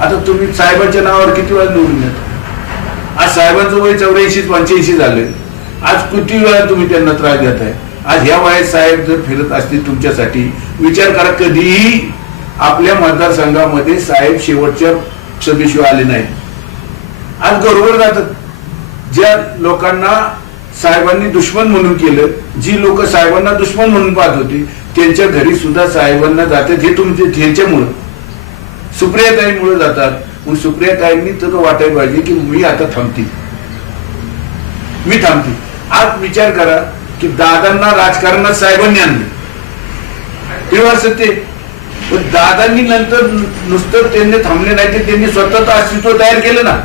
आता तुम्ही साहेबांच्या नावावर किती वेळा निवडून येतो? आज साहेबांचं वय चौऱ्याऐंशी पंच्याऐंशी झाले आज किती वेळा तुम्ही त्यांना त्रास देत आहे आज ह्या वयात साहेब जर फिरत असतील तुमच्यासाठी विचार करा कधीही आपल्या मतदारसंघामध्ये साहेब शेवटच्या सभेशिवाय आले नाही आज बरोबर जातात. ज्या लोकांना साहेबांनी दुश्मन म्हणून केलं जी लोक साहेबांना दुश्मन म्हणून पाहत होती त्यांच्या घरी सुद्धा साहेबांना जातात. हे तुमचे त्यांच्यामुळं सुप्रियाताईमुळे जातात. मग सुप्रियाताईंनी तर वाटायला पाहिजे की मी आता थांबते. मी थांबते. आज विचार करा की दादांना राजकारणात साहेबांनी आणले. तेव्हा सत्य पण दादांनी नंतर नुसतं त्यांनी थांबले नाही ते त्यांनी स्वतःच अस्तित्व तयार केलं ना.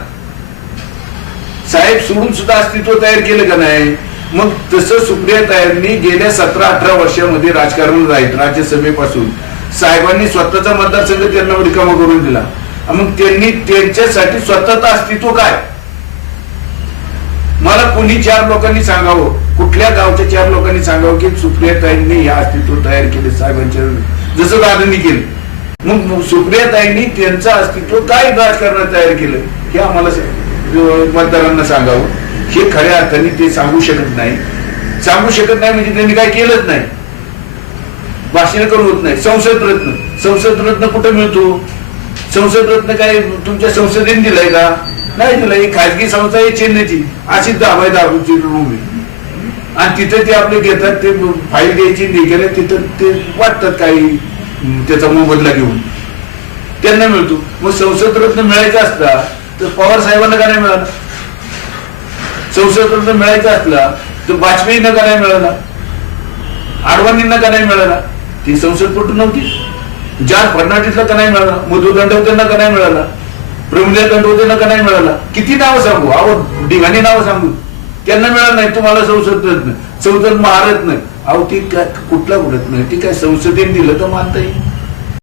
साहेब सोडून सुद्धा अस्तित्व तयार केलं का नाही? मग तसं सुप्रिया ताईंनी गेल्या सतरा अठरा वर्षामध्ये राजकारण राहील राज्यसभेपासून. साहेबांनी स्वतःचा मतदारसंघ त्यांना रिकामा करून दिला. मग त्यांनी त्यांच्यासाठी स्वतःचा अस्तित्व काय? मला कोणी चार लोकांनी सांगावं? कुठल्या गावच्या चार लोकांनी सांगावं की सुप्रियाताईंनी हे अस्तित्व तयार केले साहेबांच्या जसं दादांनी केलं. मग सुप्रियाताईंनी त्यांचं अस्तित्व काय राजकारणात तयार केलं? हे आम्हाला मतदारांना सांगावं. हे खऱ्या अर्थाने ते सांगू शकत नाही. सांगू शकत नाही म्हणजे त्यांनी काय केलंच नाही. भाषण करून होत नाही. संसद रत्न. संसद रत्न कुठं मिळतो? संसद रत्न काय तुमच्या संसदेने दिलाय का? नाही दिलं ही खाजगी संस्था आहे चेन्नईची. अशी दाबाय दाबूची रूम आहे. आणि तिथे ते आपले घेतात ते फाईल द्यायची निघाले तिथं ते वाटतात काही त्याचा मोबदला घेऊन. त्यांना मिळतो. मग संसद रत्न मिळायचा असला तर पवार साहेबांना का नाही मिळाला? संसद रत्न मिळायचा असला तर वाजपेयींना का नाही मिळाला? आडवाणींना का नाही मिळाला? ती संसद पटू नव्हती. ज्या फडणवीसला का नाही मिळाला? मधु दंडवतेंना का नाही मिळाला? प्रमिला दंडवतेंना का नाही मिळाला? किती नावं सांगू? अहो ढिगाणी नावं सांगू. त्यांना मिळालं नाही. तुम्हाला संसद रत्न संसद महारत्न अहो ती काय कुठला उडत नाही ती काय संसदेने दिलं तर मानता येईल.